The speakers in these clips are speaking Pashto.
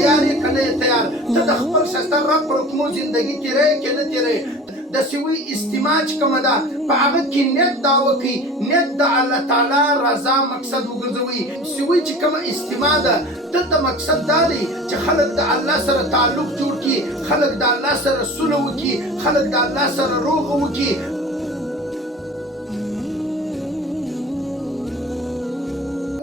تیار یې که نه یې تیار ته د خپل ښایسته رب پر حکمو زندګي تېروې که نه تېروې د سوي استماع چې کومه ده په هغه کې نیت دا وکړي نیت د الله تعالی رضا مقصد وګرځوئ سوي چې کومه استماع ده دلته مقصد دا دی چې خلک د الله سره تعلق جوړ کړي خلک د الله سره سوله وکړي خلک د الله سره روغه وکړي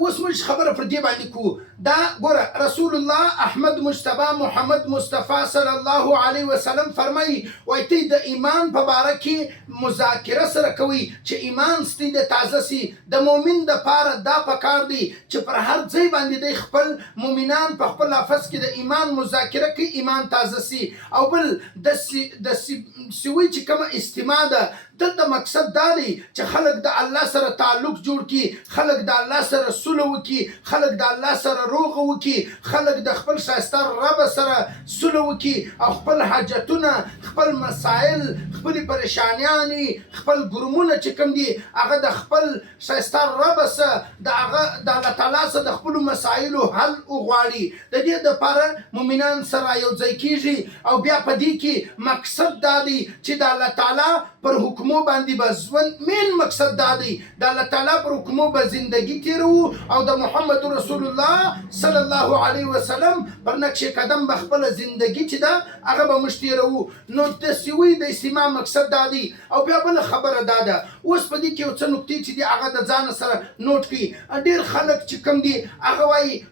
اوس موږ خبره پر دې باندې کوو دا ګوره رسول الله احمد مجتبی محمد مصطفی صلی الله علیه وسلم فرمایي وایي ته د ایمان په باره کې مذاکره سره کوي چې ایمان ستې د تازه سي د مؤمن دپاره دا پکار دی چې پر هر ځای باندې دی خپل مؤمنان په خپل لفظ کې د ایمان مذاکره کوي ایمان تازه سي او بل د سوي چې کومه استماع ده دلته مقصد دا دی چې خلک د الله سره تعلق جوړ کړي خلک د الله سره سوله وکړي خلک د الله سره روغه وکړي خلک د خپل ښایسته رب سره سوله وکړي او خپل حاجتونه خپل مسائل خپلې پریشانیانې خپل ګرومونه چې کوم دي هغه د خپل ښایسته رب سره د هغه د الله تعالی سره د خپلو مسایلو حل وغواړي د دې دپاره مؤمنان سره یو ځای کېږي او بیا په دې کې مقصد دا دی چې د الله تعالی پر حکمو باندې به ژوند مین مقصد دا دی د الله تعالی پر حکمو به زندگی تیرو او د محمد رسول الله صلی الله علیه وسلم پر نقش قدم به خپل زندگی چې ده هغه به موږ تیرو نو د سوي د استماع مقصد دا دی او بیا بله خبره دا ده اوس په دې کې یو څه نقطې چې دي هغه د ځان سره نوټ کړي ډېر خلک چې کوم دي هغه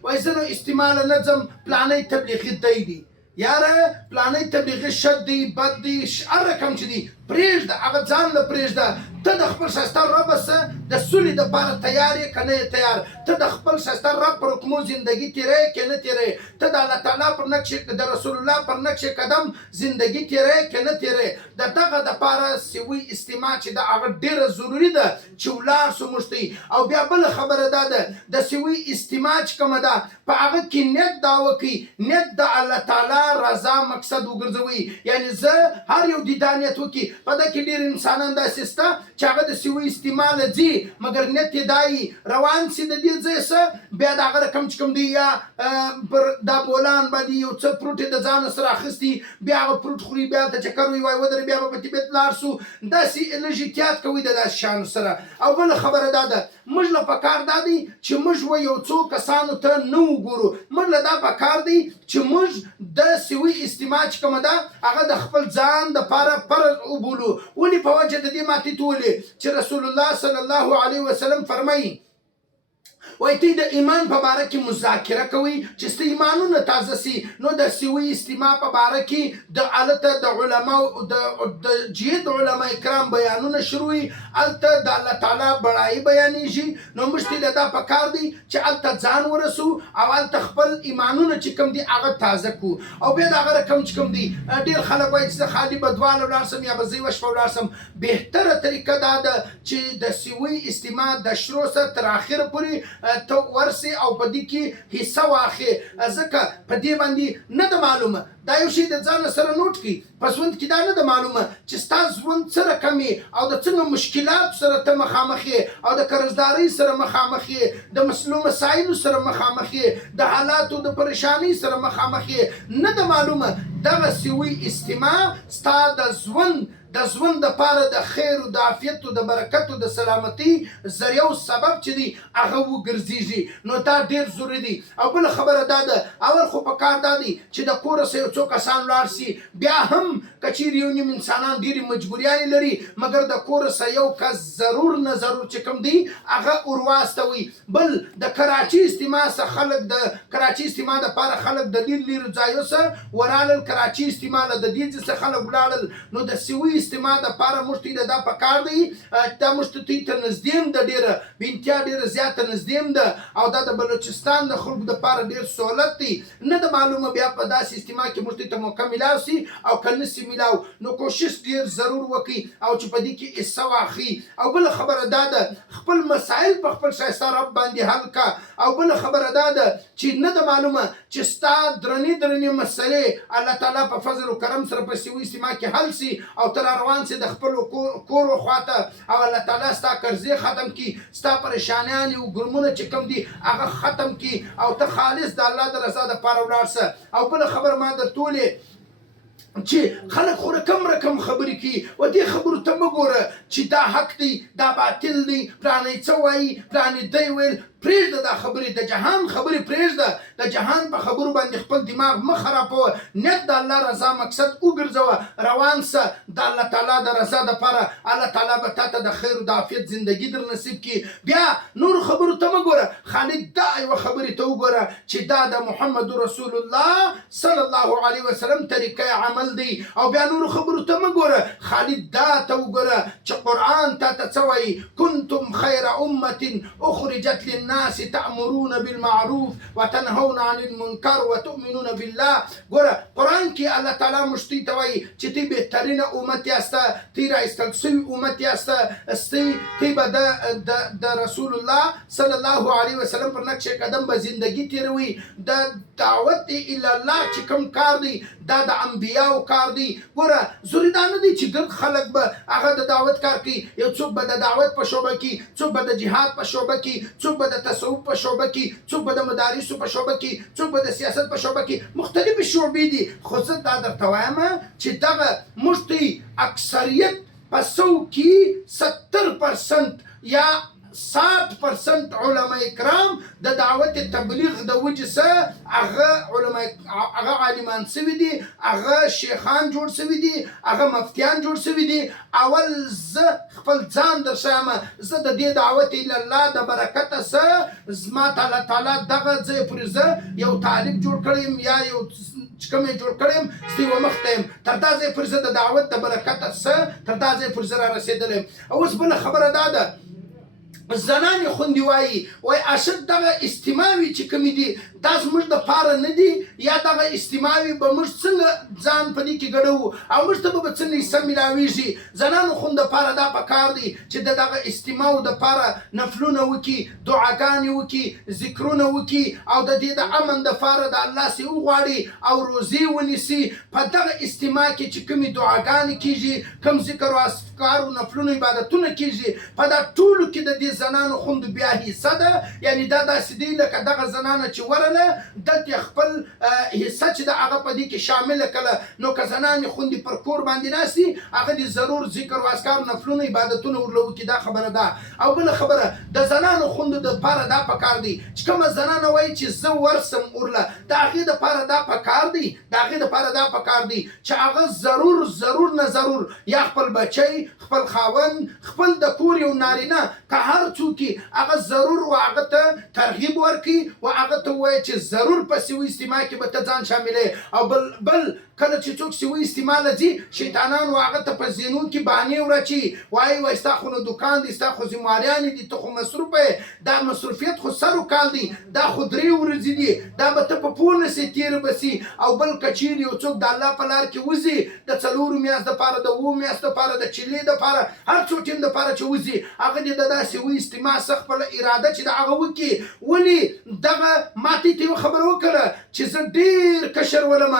وایي زه نو استماع له نه ځم پلانی تبلیغي دی دي یاره پلانی تبلیغي شد دی بد دی هر رقم چې دي پرېږده هغه ځان له پرېږده ته د خپل ښایسته رب سره د سولې دپاره تیار یې که نه یې تیار ته د خپل ښایسته رب پر حکمو زندګي تېروې که نه تېروې ته د الله تعالی پر نقش د رسول الله پر نقش قدم زندګي تېروې که نه تېروې د دغه دپاره سوي استماع چې ده هغه ډېره ضروري ده چې ولاړ سو موږ ته او بیا بله خبره دا ده د سوي استماع چې کومه ده په هغه کې نیت دا وکړي نیت د الله تعالی رضا مقصد وګرځوئ یعنې زه هر یو دي دا نیت وکړي په ده کې ډېر انسانان داسې شته چې هغه د سوي استماع له ځي مګر نیت یې دا وي روان سي د دې ځای څه بیا د هغه رقم چې کوم دی یا پر دا بولان باندې یو څه فروټ یې د ځانه سره اخیستي بیا هغه فروټ خوري بیا هلته چکر وي وایي ودرې بیا به په طبیعت لاړ سو داسې لږ احتیاط کوي د داسې شیانو سره او بله خبره دا ده موږ له پکار دا دی چې موږ یو څو کسانو ته نه وګورو موږ له دا پکار دی چې موږ د سوي استماع چې کومه ده هغه د خپل ځان دپاره فرض وبولو ولې په وجه د دې ماتې تولې چې رسول الله صلی الله علیه وسلم فرمایي وایي ته د ایمان په باره کې مذاکره کوئ چې ستا ایمانونه تازه سي نو د سوي استماع په باره کې د هلته د علماو د جهد علما کرام بیانونه شروع وي هلته د الله تعالی بړایي بیانېږي نو موږ ته دا پکار دی چې هلته ځان ورسو او هلته خپل ایمانونه چې کوم دي هغه تازه کړو او بیا د هغه رقم چې کوم دی ډېر خلک وایي چې زه خالي به دواله ولاړ سم یا به زه یوه شپه ولاړ سم بهتره طریقه دا ده چې د سوي استماع د شروع سره تر اخره پورې ته ورسې او په دې کې حصه واخې ځکه په دې باندې نه ده معلومه دا یو شی د ځان سره نوټ کړي په ژوند کې دا نه ده معلومه چې ستا ژوند څه رقم او د څنګه مشکلات سره ته مخامخ او د قرضدارۍ سره مخامخ د مسایلو سره مخامخ د حالاتو د پریشانۍ سره مخامخ نه ده معلومه دغه سوي استماع ستا د ژوند دپاره د خیر او د عافیت او د برکت او د سلامتۍ ذریعه او سبب چې دی هغه وګرځېږي نو دا ډېر ضروري دی او بله خبره دا ده اول خو پکار دا دی چې د کوره څخه یو څو کسان ولاړ سي بیا هم که چیرې یو نیم انسانان ډېرې مجبوریانې لري مګر د کوره څخه یو کس ضرور نه ضرور چې کوم دی هغه ورواستوي بل د کراچي استماع څخه خلک د کراچي استماع دپاره خلک د لیرو ځایو څخه ورالل کراچي استماع له د دې ځای څخه خلک ولاړل نو د سوي استماع دپاره موږ ته دا پکار دی دا موږ ته نږدې هم ده ډېره بې ډېره زیاته نږدې هم ده او دا د بلوچستان د خلکو دپاره ډېر سهولت دی نه ده معلومه بیا په داسې استماع کې موږ ته موقع میلاو سي او که نه سي میلاو نو کوشش ډېر ضرور وکړي او چې په دې کې حصه واخلي او بله خبره دا ده خپل مسایل په خپل ښایسته رب باندې حل کا او بله خبره دا ده چې نه ده معلومه چې ستا درنې مسلې الله تعالی په فضل و کرم سره په سوي استماع کې حل سي او ته را روان سي د خپل کور خواته او الله تعالی ستا قرضې ختم کی ستا پریشانیان او ګرمونه چې کوم دي هغه ختم کی او ته خالص د الله د رضا دپاره ولاړ سه. او بله خبر ما درتولې چې خلک خو رقم خبرې کوي و دې خبرو ته مه ګوره چې دا حق دی دا باطل دی پلانی څه وایي پلانی دی ویل پرېږده دا خبرې د جهان خبرې پرېږده د جهان په خبرو باندې خپل دماغ مه خرابوه نیت د الله رضا مقصد وګرځوه روان سه د الله تعالی د رضا دپاره الله تعالی به تا ته د خیر او د عافیت زندګي در نصیب کړي. بیا نورو خبرو ته مه ګوره خالد دا یوه خبرې ته وګوره چې دا د محمد رسول الله صلی الله علیه وسلم طریقه عمل دی. او بیا نورو خبرو ته مه ګوره خالد دا ته وګوره چې قرآن تا ته څه وایي کنتم خیر امة اخرجت للناس تأمرون بالمعروف وتنهون عن المنكر وتؤمنون بالله. ګوره قرآن کې الله تعالی مشتی ته وایي چې تی بهترینه امت یاسته تی رایستل سوي امت یاسته تی به د رسول الله صلی الله علیه وسلم پر نقش قدم به زندگی تیروي. د دعوت الی الله چې کوم کار دی دا د انبیاو کار دی. ګوره ضروري دا نه دی چې ګرد خلک به هغه د دعوت کار کوي یو څوک به د دعوت په شعبه کې څوک به د جهاد په شعبه کې څوک به د تصوف په شعبه کې څوک به د مدارسو په شعبه کې څوک به د سیاست په شعبه کې مختلفې شعبې دي. خو زه دا درته وایم چې دغه موږ اکثریت په 100 کې 70% یا 60% علماء کرام د دعوت تبلیغ د وجې سه هغه عالمان سوي دي هغه شیخان جوړ سوي دي هغه مفتیان جوړ سوي دي. اول زه خپل ځان درښیم زه د دې دعوت الی الله د برکته سه زما ته الله تعالی دغه ځای پورې زه یو طالب جوړ کړی یم یا یو چې کوم یې جوړ کړی یم زه یوه مخته یم تر دا ځای پورې زه د دعوت د برکته سه تر دا ځای پورې زه را رسېدلی یم. اوس بله خبره دا ده زنانې خوندې وایي اشد دغه استماوي چې کومې دي دا زموږ دپاره نه دي یا دغه استماوي به موږ څنګه ځان په دې کې ګډوو او موږ ته به څنګه حصه میلاویږي. زنانو خوند دپاره دا پکار دی چې د دغه استماو دپاره نفلونه وکړي دعاګانې وکړي ذکرونه وکړي او د دې د امن دپاره د الله سې وغواړي او روزې ونیسي. په دغه استماع کې چې کومې دعاګانې کېږي کوم ذکر او اذکار او نفلونه عبادتونه کېږي په دا ټولو کې د دې زنانو خوند بیا حصه ده. یعنی دا داسې دی لکه دغه زنانه چې ورله دلته خپل حصه چې د هغه په دې کې شامله کړه نو که زنانې خوندې پر کور باندې ناستي هغه دې ضرور ذکر و اذکار نفلونه عبادتونه ورله وکړي دا خبره ده. او بله خبره د زنانو خوندو دپاره دا پکار دی چې کومه زنانه وایي چې زه ورسم ورله د هغې دپاره دا پکار دی د هغې دپاره دا پکار دی چې هغه ضرور نه ضرور یا خپل بچی خپل خاوند خپل د کور یو نارینه که هر څوک هغه ضرور و هغه ته ترغیب ورکړي و هغه ته ووایي چې ضرور په سوي استماع کې به ته ځان شاملې. او بل کله چې څوک سوي استماع له ځي شیطانان و هغه ته په ذهنو کې بهانې وراچي وایي ستا خو نو دوکان دی ستا خو ذمهواریانې دي ته خو مصروف یې دا مصروفیت خو سر و کال دی دا خو 3 ورځې دي دا به ته په پوه نه سې تېره به سي. او بل که چیرې یو څوک د الله په لار کې وځي د 4 میاشت دپاره د 7 میاشت دپاره د چلې دپاره هر څو ټیم دپاره چې وځي هغه دې د داسې وي استماع څه خپله اراده چې د هغه وکړي. ولې دغه ما ته یوه خبره وکړه چې زه ډېر کشر ولم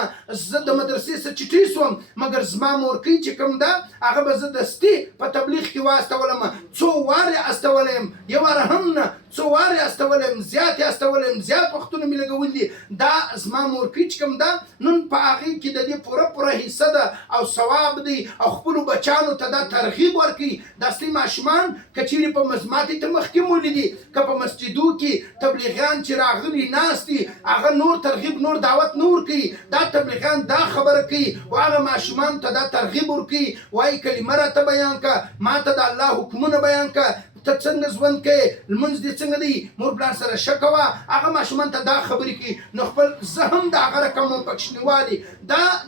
زه د مدرسې څخه چټۍ سوم مګر زما مورکۍ چې کوم ده هغه به زه دستي په تبلیغ کې واستولم 2 وارې استولی یم یو واره هم نه 2 وارې استولی یم زیات یې استولی یم زیات وختونه مې لګولي دي. دا زما مورکۍ چې کوم ده نن په هغې کې د دې پوره حصه ده او ثواب دی او خپلو بچانو ته دا ترغیب ورکوي. داسې ماشومان که چیرې په مزماتې ته مخکې مولیدي که په مسجدو کې تبلیغیان چې راغلي ناست دي هغه نور ترغیب نور دعوت نه ورکوي دا تبلیغیان دا خبره کوي و هغه ماشومانو ته دا ترغیب ورکوي وایي کلمه راته بیان که ما ته د الله حکمونه بیان که ته څنګه ژوند کوې لمونځ دې څنګه دی مور پلار سره ښه کوه هغه ماشومان ته دا خبرې کوي. نو خپل زه هم د هغه رقم وم پکښې نیوالي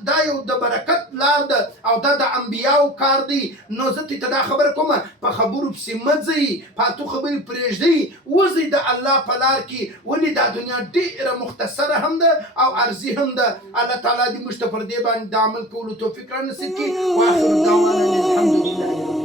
دا یو د برکت لار ده او دا د انبیاو کار دی. نو زه ته دا خبره کوم په خبرو پسې مه ځئ فاتو خبرې پرېږدئ وځئ د الله په لار کې. ولې دا دنیا ډېره مختصره هم ده او عرضي هم ده. الله تعالی دې موږ ته پر دې باندې د عمل کولو توفیق را نصیب کړي. واخر دعوانا الحمدلله.